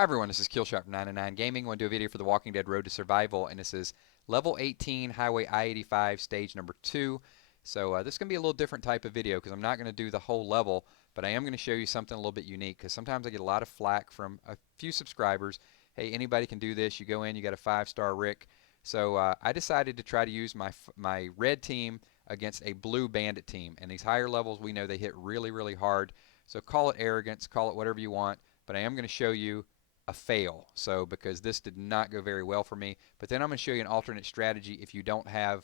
Hi everyone, this is Killshot from 99 Gaming. I want to do a video for The Walking Dead Road to Survival, and this is Level 18, Highway I-85, Stage number 2. So this is going to be a little different type of video because I'm not going to do the whole level, but I am going to show you something a little bit unique because sometimes I get a lot of flack from a few subscribers. Hey, anybody can do this. You go in, you got a 5-star Rick. So I decided to try to use my red team against a blue bandit team, and these higher levels we know they hit really, really hard. So call it arrogance, call it whatever you want, but I am going to show you a fail. So because this did not go very well for me, but then I'm going to show you an alternate strategy if you don't have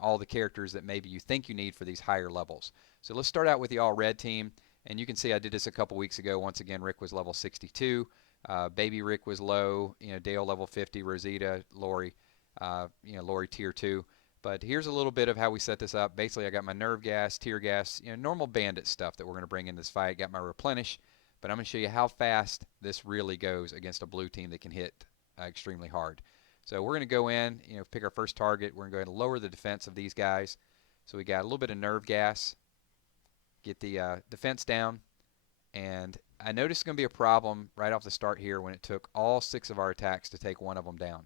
all the characters that maybe you think you need for these higher levels. So let's start out with the all red team, and you can see I did this a couple weeks ago. Once again, Rick was level 62, baby Rick was low, Dale level 50, Rosita, Lori, Lori tier 2. But here's a little bit of how we set this up. Basically, I got my nerve gas, tear gas, normal bandit stuff that we're going to bring in this fight. Got my replenish, but I'm going to show you how fast this really goes against a blue team that can hit extremely hard. So we're going to go in, pick our first target. We're going to go ahead and lower the defense of these guys. So we got a little bit of nerve gas, get the defense down, and I noticed it's going to be a problem right off the start here when it took all 6 of our attacks to take one of them down.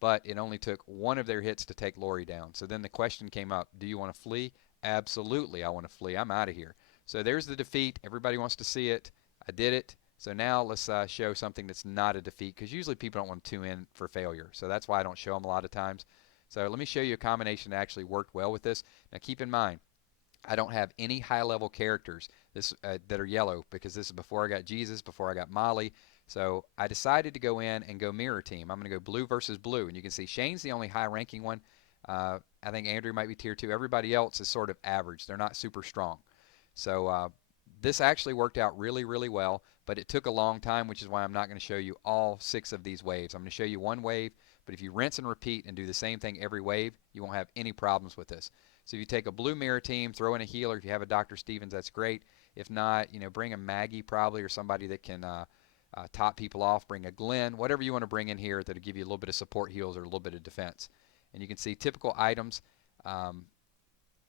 But it only took one of their hits to take Lori down. So then the question came up, do you want to flee? Absolutely, I want to flee. I'm out of here. So there's the defeat. Everybody wants to see it. I did it. So now let's show something that's not a defeat, because usually people don't want to tune in for failure. So that's why I don't show them a lot of times. So let me show you a combination that actually worked well with this. Now keep in mind, I don't have any high-level characters that are yellow, because this is before I got Jesus, before I got Molly. So I decided to go in and go mirror team. I'm going to go blue versus blue, and you can see Shane's the only high-ranking one. I think Andrew might be tier 2. Everybody else is sort of average. They're not super strong. So this actually worked out really, really well, but it took a long time, which is why I'm not going to show you all 6 of these waves. I'm going to show you one wave, but if you rinse and repeat and do the same thing every wave, you won't have any problems with this. So if you take a blue mirror team, throw in a healer. If you have a Dr. Stevens, that's great. If not, bring a Maggie probably, or somebody that can top people off. Bring a Glenn, whatever you want to bring in here that'll give you a little bit of support heals or a little bit of defense. And you can see typical items.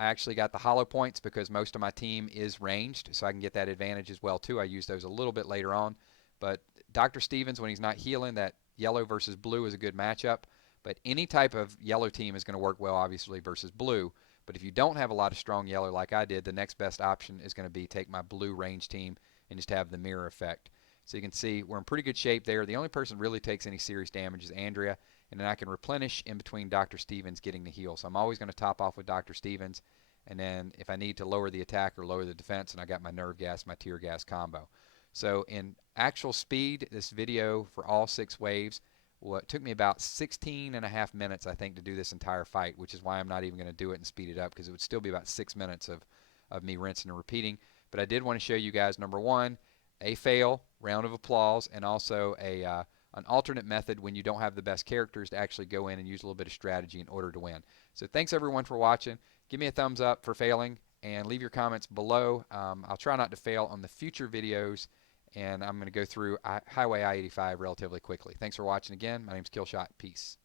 I actually got the hollow points because most of my team is ranged, so I can get that advantage as well too. I use those a little bit later on. But Dr. Stevens, when he's not healing, that yellow versus blue is a good matchup. But any type of yellow team is going to work well, obviously, versus blue. But if you don't have a lot of strong yellow like I did, the next best option is going to be take my blue range team and just have the mirror effect. So you can see we're in pretty good shape there. The only person that really takes any serious damage is Andrea, and then I can replenish in between Dr. Stevens getting the heal. So I'm always going to top off with Dr. Stevens, and then if I need to lower the attack or lower the defense, and I got my nerve gas, my tear gas combo. So in actual speed, this video for all 6 waves, it took me about 16.5 minutes, I think, to do this entire fight, which is why I'm not even going to do it and speed it up, because it would still be about 6 minutes of me rinsing and repeating. But I did want to show you guys, number 1, a fail, round of applause, and also an alternate method when you don't have the best characters to actually go in and use a little bit of strategy in order to win. So thanks everyone for watching. Give me a thumbs up for failing, and leave your comments below. I'll try not to fail on the future videos, and I'm going to go through Highway I-85 relatively quickly. Thanks for watching again. My name's Killshot. Peace.